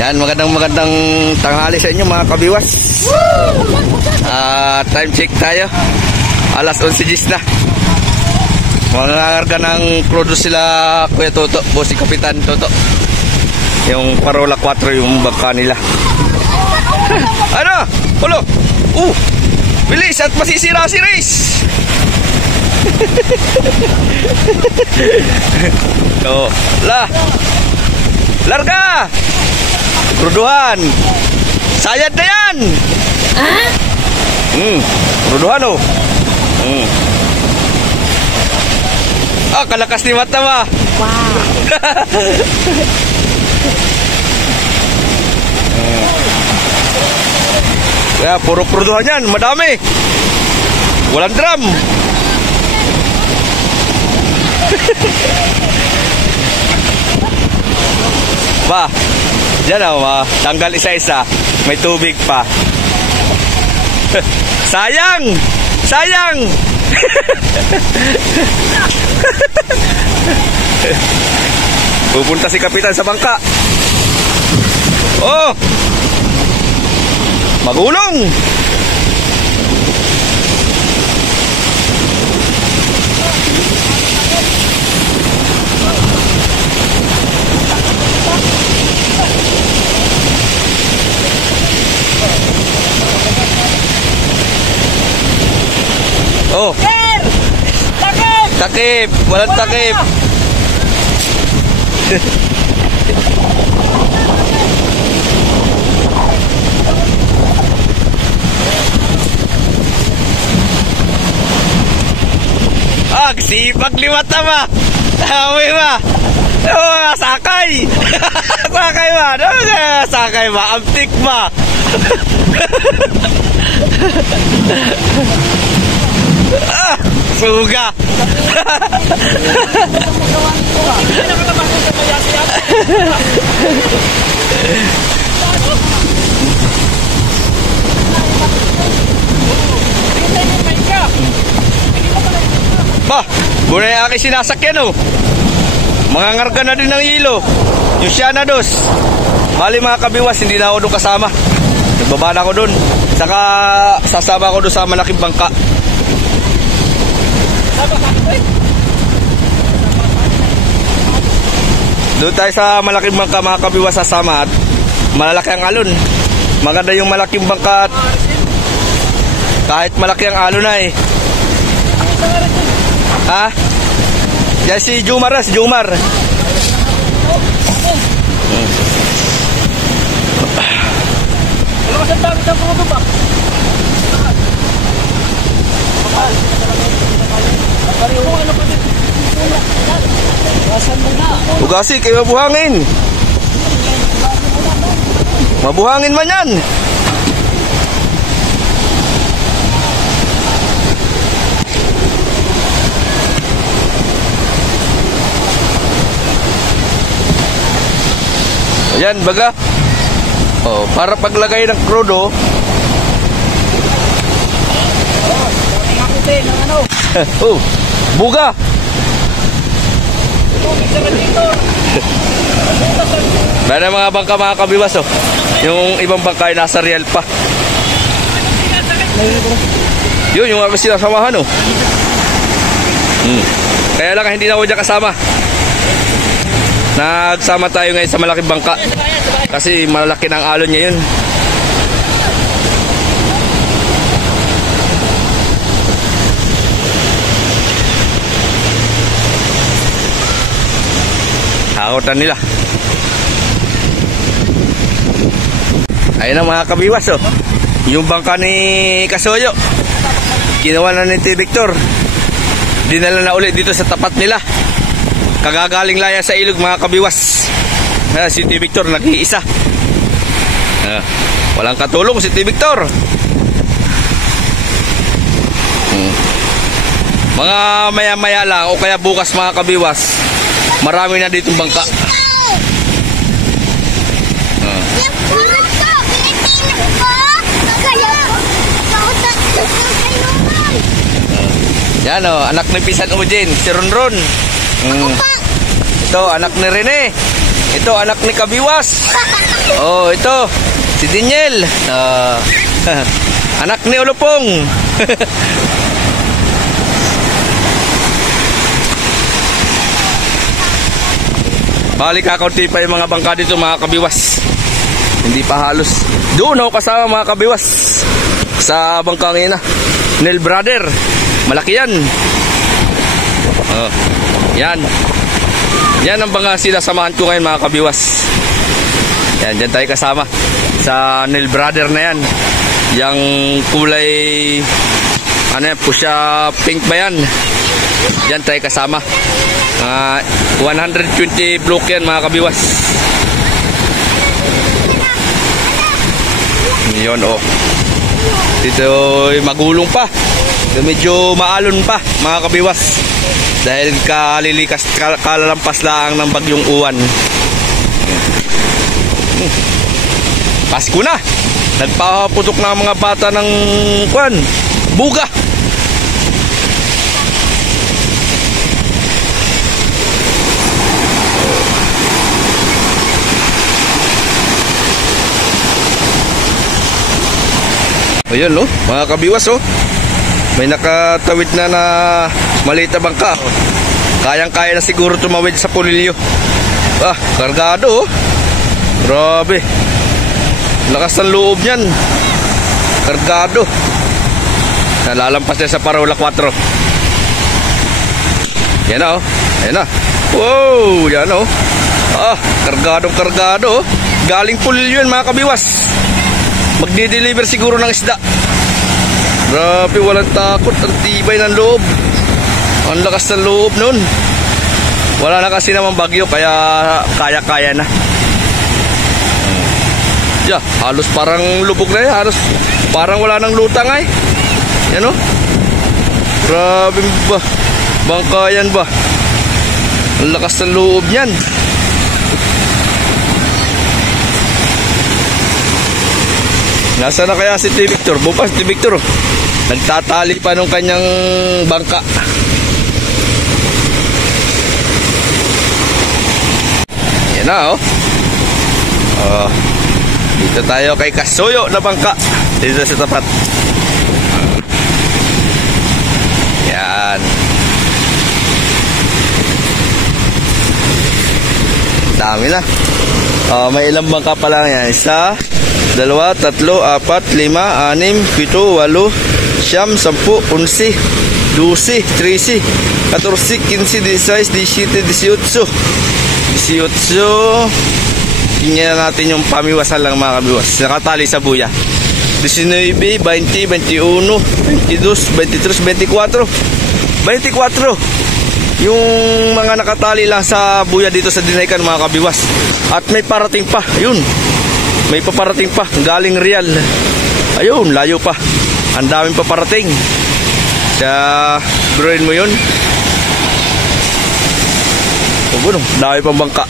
Yan, magandang tanghali sa inyo mga kabiwas. Time check tayo. Alas 11:10 na. Mangangarga ng crudo sila Kuya Toto, boss si Kapitan Toto. Yung Parola 4 yung bangka nila. Ano? Ulo! Bilis at masisira si Race! So, larga! Kruduhan! Sayad na yan! Kruduhan oh! Kalakas ni mata ba? Wow! Kaya puro kruduhan yan, madami! Walang drum! Ba, dyan o, tanggal isa-isa. May tubig pa. Sayang! Sayang! Pupunta si Kapitan sa bangka. Oh! Magulong! Oh. Takip! Takip! Walang takip! Sipag liwat na ba? Amoy ba? Sakay! Sakay ba? Sakay ba? Amtik ba? Suga! Bah, muna yung aking sinasakyan oh. Mangangarga na din ng hilo. Yung Siana Dos. Bali mga kabiwas, hindi na ako doon kasama. Nagbaba na ako doon. Saka sasama ako doon sa malaking bangka. Doon tayo sa malaking bangka mga kabiwas sasama. At malalaki ang alon. Maganda yung malaking bangka. At kahit malaki ang alon na eh. Ha? Yan si Jumar, si Jumar. Tugasi kayo mabuhangin. Mabuhangin man yan. Ayan, baga. Oh, para paglagay ng crudo. Oh, buga. Bana mga bangka mga kabiwas oh. Yung ibang bangka ay nasa real pa. Yun, yung ako sila samahan oh. Kaya lang hindi na ako dyan kasama. Nagsama tayo ngayon sa malaking bangka kasi malaki ng alon niya yun. Hakotan nila. Ayun ang mga kabiwas oh. Yung bangka ni Kasoyo ginawa na ni T. Victor. Dinala na ulit dito sa tapat nila. Kagagaling laya sa ilog mga kabiwas. Si T. Victor nag-iisa. Walang katulong si T. Victor. Mga maya-maya lang o kaya bukas mga kabiwas, marami na ditong bangka. Yan o, anak ni Pisan Ujin, si Ronron. Ito, anak ni Rene. Ito, anak ni Kabiwas. Oh, ito. Si Daniel. Anak ni Olopong. Balik kakaunti pa yung mga bangka dito, mga Kabiwas. Hindi pa halos. Doon ako kasama, mga Kabiwas. Sa bangkang ina. Nel Brother. Malaki yan. Yan. Yan ang mga sinasamahan ko ngayon, mga Kabiwas. Yan, dyan tayo kasama sa Nel Brother na yan. Yang kulay ano yan, pusya pink ba yan? Dyan tayo kasama. 120 block yan, mga Kabiwas. Yun, oh. Dito magulong pa. Medyo maalon pa, mga Kabiwas. Dahil kalalampas lang ng bagyong uwan. Pasko na. Nagpaputok na mga bata ng buga. Ayun, no, mga Kabiwas, oh. May nakatawid na maliit na bangka. Kayang-kaya na siguro tumawid sa pulilyo. Kargado, oh. Grabe. Lakas ng loob niyan. Kargado. Nalalampas niya sa Parola 4. Yan na, oh. Yan na. Wow, yan, oh. Kargado. Galing pulilyo yan, mga Kabiwas. Magdi-deliver siguro ng isda. Grabe, walang takot. Ang tibay ng loob. Ang lakas ng loob nun. Wala na kasi naman bagyo, kaya kaya-kaya na. Halos parang lubog na yan. Halos parang wala nang lutang ay. Yan, o. Grabe ba. Bangka yan ba. Ang lakas ng loob niyan. Nasaan na kaya si T. Victor? Bukas si Victor, oh. Nagtatali pa nung kanyang bangka. Yan na, oh. Dito tayo kay Kasuyo na bangka. Dito sa tapat. Yan. Dami na. May ilang bangka pa lang yan. 1, 2, 3, 4, 5, 6, 7, 8, 9, 10, 11, 12, 13, 14, 15, 16, 17, 18. 18. Tingnan natin yung pamiwasan lang, mga Kabiwas. Nakatali sa buya. 19, 20, 21, 22, 23, 24. 24. Yung mga nakatali lang sa buya dito sa Dinaykan, mga Kabiwas. At may parating pa. Ayun. May paparating pa. Galing Real. Ayun, layo pa. Ang daming paparating. Biruin mo yun. Dami pang bangka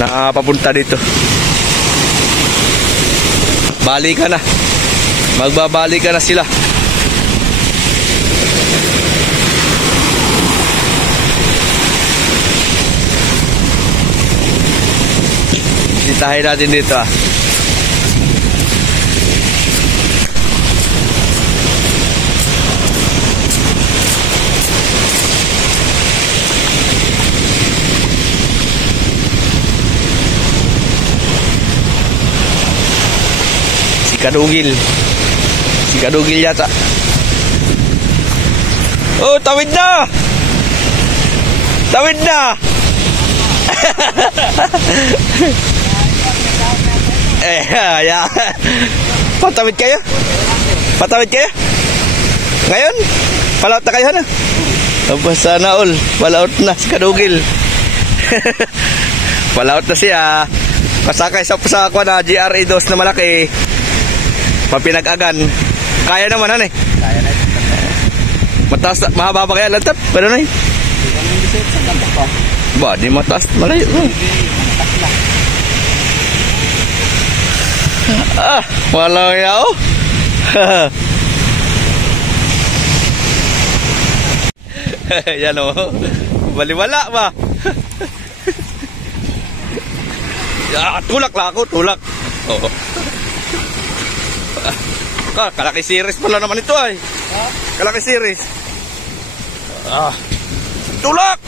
na papunta dito. Balikan na. Magbabalikan na sila. Sitahin natin dito, ah. Si Kadugil yata. Oh, tawid na. Ya. Patawid kayo? Ngayon? Palaut na kayo na? Sana all. Palaut na si Kadugil. Palaut na siya. Pasakay sa pasakwa na GRE 2 na malaki. Papinag-agan. Kaya naman, eh. Kaya na. Mataas, mahaba pa kaya lantap? Pero na, eh. Ba, di mataas. Malayo. Walang yaw. Yan, oh. Baliwala ba? Tulak lang ako, tulak. Oo. Kalaki series pala naman ito ay. Kalaki series. Tulak!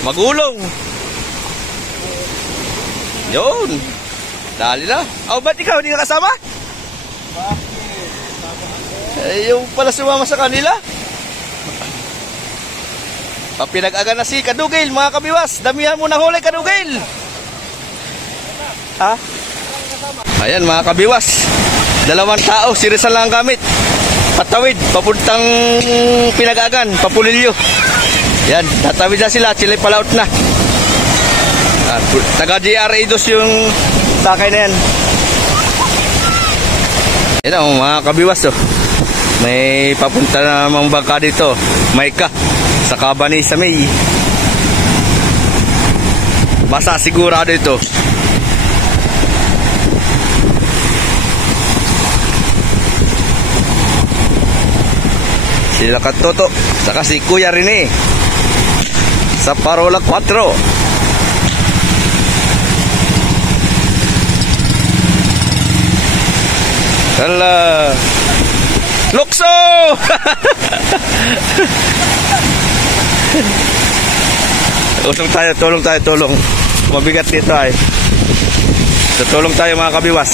Magulong. Yun. Dali na. Ba't ikaw hindi ka kasama? Yung pala sumama sa kanila. Pinag-aga na si Kadugil, mga kabiwas. Damihan mo na huli, Kadugil. Ayan, mga kabiwas. 2 tao, sirisan lang ang gamit. Patawid, papuntang Pinag-agan, Papulilyo. Yan, tatawid na sila, sila palaot na. Taga GRA dos yung takay na yan. Yan ang mga kabiwas. May papunta na namang bangka dito. Mayka, sa Kabani sa May. Basta sigurado ito. Sila Katoto, saka si Kuya Rene sa Parola 4. Hala, Lukso! tulong tayo. Mabigat dito ay. Tulong tayo, mga kabiwas.